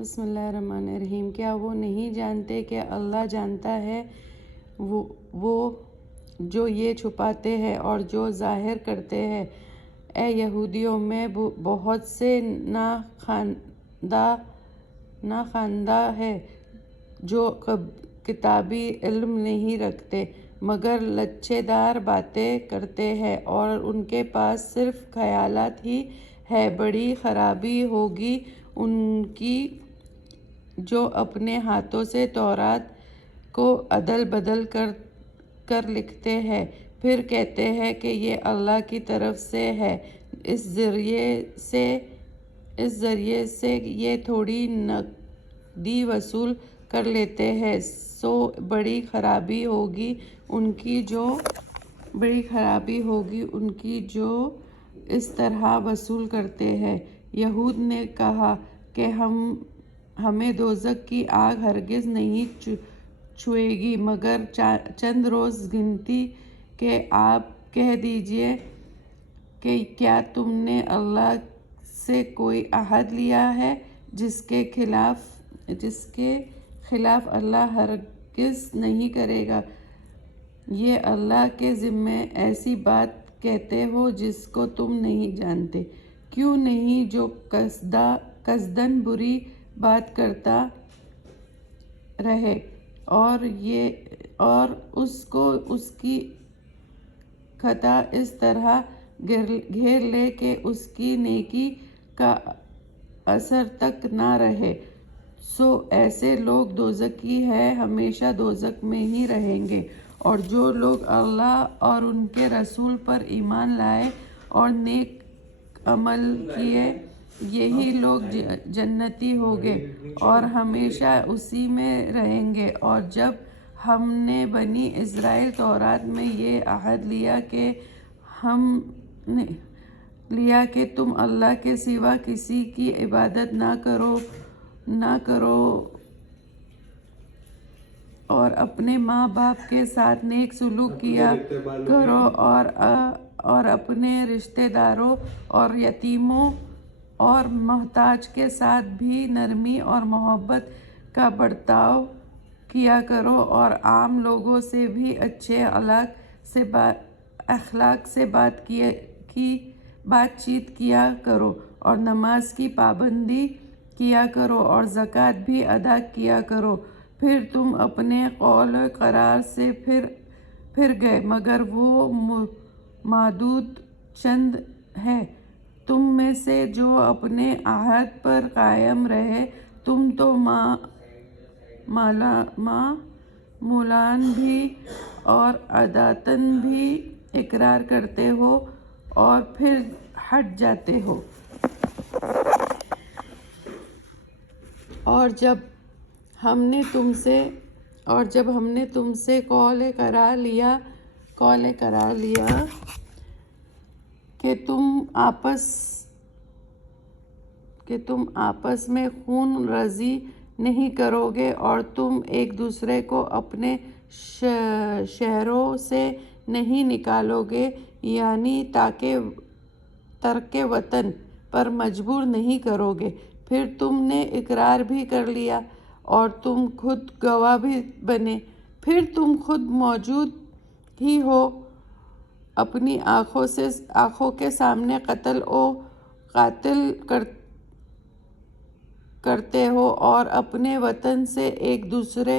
بسم اللہ الرحمن الرحیم۔ کیا وہ نہیں جانتے کہ اللہ جانتا ہے وہ جو یہ چھپاتے ہیں اور جو ظاہر کرتے ہیں؟ اے یہودیوں میں بہت سے ناخواندہ ہیں جو کتابی علم نہیں رکھتے مگر لچھے دار باتیں کرتے ہیں اور ان کے پاس صرف خیالات ہی ہے۔ بڑی خرابی ہوگی ان کی جو اپنے ہاتھوں سے تورات کو ادل بدل کر لکھتے ہیں، پھر کہتے ہیں کہ یہ اللہ کی طرف سے ہے۔ اس ذریعے سے یہ تھوڑی نقدی وصول کر لیتے ہیں، سو بڑی خرابی ہوگی ان کی جو اس طرح وصول کرتے ہیں۔ یہود نے کہا کہ ہمیں دوزخ کی آگ ہرگز نہیں چھوئے گی مگر چند روز گنتی کے۔ آپ کہہ دیجئے کہ کیا تم نے اللہ سے کوئی عہد لیا ہے جس کے خلاف اللہ ہرگز نہیں کرے گا؟ یہ اللہ کے ذمے ایسی بات کہتے ہو جس کو تم نہیں جانتے۔ کیوں نہیں جو قصداً بری بات کرتا رہے اور اس کو اس کی خطا اس طرح گھیر لے کہ اس کی نیکی کا اثر تک نہ رہے، سو ایسے لوگ دوزخی ہیں، ہمیشہ دوزخ میں ہی رہیں گے۔ اور جو لوگ اللہ اور ان کے رسول پر ایمان لائے اور نیک عمل کیے، یہی لوگ جنتی ہوں گے اور ہمیشہ اسی میں رہیں گے۔ اور جب ہم نے بنی اسرائیل تورات میں یہ عہد لیا کہ تم اللہ کے سوا کسی کی عبادت نہ کرو اور اپنے ماں باپ کے ساتھ نیک سلوک کیا کرو اور اپنے رشتہ داروں اور یتیموں اور محتاج کے ساتھ بھی نرمی اور محبت کا برتاؤ کیا کرو اور عام لوگوں سے بھی اچھے اخلاق سے بات چیت کیا کرو اور نماز کی پابندی کیا کرو اور زکوٰۃ بھی ادا کیا کرو۔ پھر تم اپنے قول و قرار سے پھر گئے مگر وہ معدود چند ہیں تم میں سے جو اپنے عہد پر قائم رہے۔ تم تو معمولاً بھی اور عادتاً بھی اقرار کرتے ہو اور پھر ہٹ جاتے ہو۔ اور جب ہم نے تم سے قول قرار لیا کہ تم آپس میں خون ریزی نہیں کرو گے اور تم ایک دوسرے کو اپنے شہروں سے نہیں نکالو گے، یعنی ترک وطن پر مجبور نہیں کرو گے، پھر تم نے اقرار بھی کر لیا اور تم خود گواہ بھی بنے، پھر تم خود موجود ہی ہو، اپنی آنکھوں کے سامنے قتل کرتے ہو اور اپنے وطن سے ایک دوسرے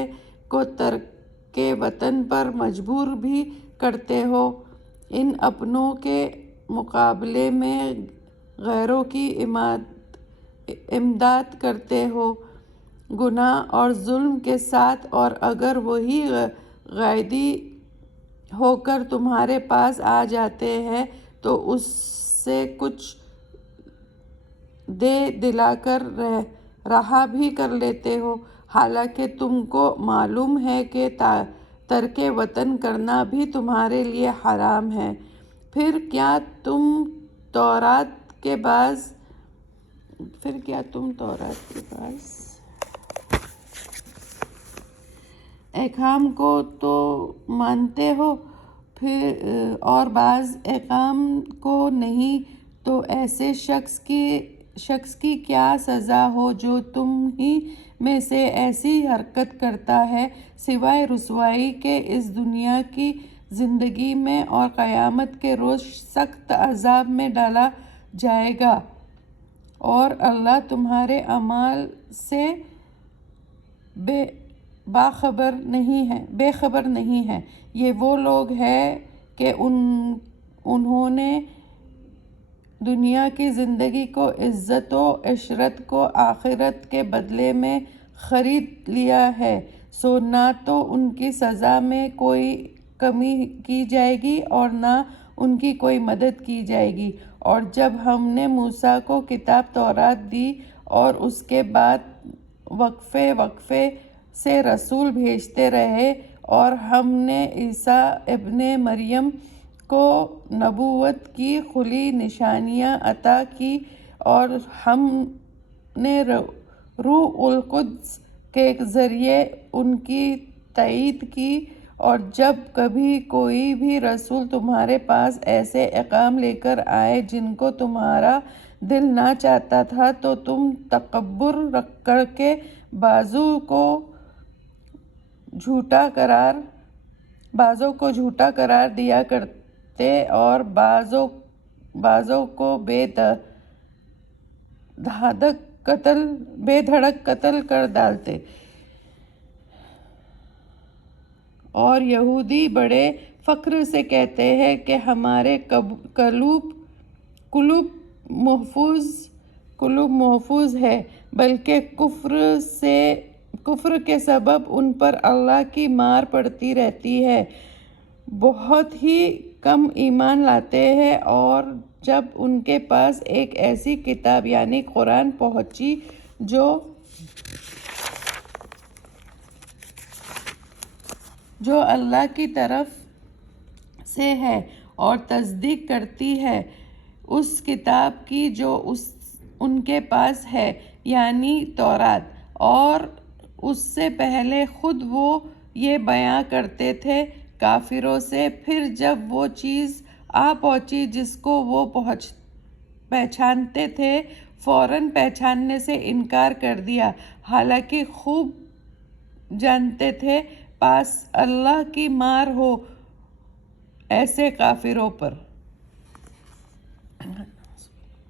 کو ترک وطن پر مجبور بھی کرتے ہو۔ ان اپنوں کے مقابلے میں غیروں کی امداد کرتے ہو گناہ اور ظلم کے ساتھ، اور اگر وہی قیدی ہو کر تمہارے پاس آ جاتے ہیں تو اس سے کچھ دے دلا کر رہا بھی کر لیتے ہو، حالانکہ تم کو معلوم ہے کہ ترک وطن کرنا بھی تمہارے لیے حرام ہے۔ پھر کیا تم تورات کے بعض احکام کو تو مانتے ہو اور بعض احکام کو نہیں؟ تو ایسے شخص کی شخص کی کیا سزا ہو جو تم ہی میں سے ایسی حرکت کرتا ہے سوائے رسوائی کے اس دنیا کی زندگی میں اور قیامت کے روز سخت عذاب میں ڈالا جائے گا، اور اللہ تمہارے اعمال سے بے خبر نہیں ہے۔ یہ وہ لوگ ہیں کہ انہوں نے دنیا کی زندگی کو عزت و عشرت کو آخرت کے بدلے میں خرید لیا ہے، سو نہ تو ان کی سزا میں کوئی کمی کی جائے گی اور نہ ان کی کوئی مدد کی جائے گی۔ اور جب ہم نے موسیٰ کو کتاب تورات دی اور اس کے بعد وقفے سے رسول بھیجتے رہے، اور ہم نے عیسیٰ ابن مریم کو نبوت کی کھلی نشانیاں عطا کی، اور ہم نے روح القدس کے ذریعے ان کی تائید کی، اور جب کبھی کوئی بھی رسول تمہارے پاس ایسے احکام لے کر آئے جن کو تمہارا دل نہ چاہتا تھا تو تم تکبر کر کے بعضوں کو جھوٹا قرار دیا کرتے اور بعضوں کو بے دھڑک قتل کر ڈالتے۔ اور یہودی بڑے فخر سے کہتے ہیں کہ ہمارے قلوب محفوظ ہے، بلکہ کفر کے سبب ان پر اللہ کی مار پڑتی رہتی ہے، بہت ہی کم ایمان لاتے ہیں۔ اور جب ان کے پاس ایک ایسی کتاب یعنی قرآن پہنچی جو اللہ کی طرف سے ہے اور تصدیق کرتی ہے اس کتاب کی جو ان کے پاس ہے یعنی تورات، اور اس سے پہلے خود وہ یہ بیان کرتے تھے کافروں سے، پھر جب وہ چیز آ پہنچی جس کو وہ پہچانتے تھے فوراً پہچاننے سے انکار کر دیا، حالانکہ خوب جانتے تھے پاس اللہ کی مار ہو ایسے کافروں پر۔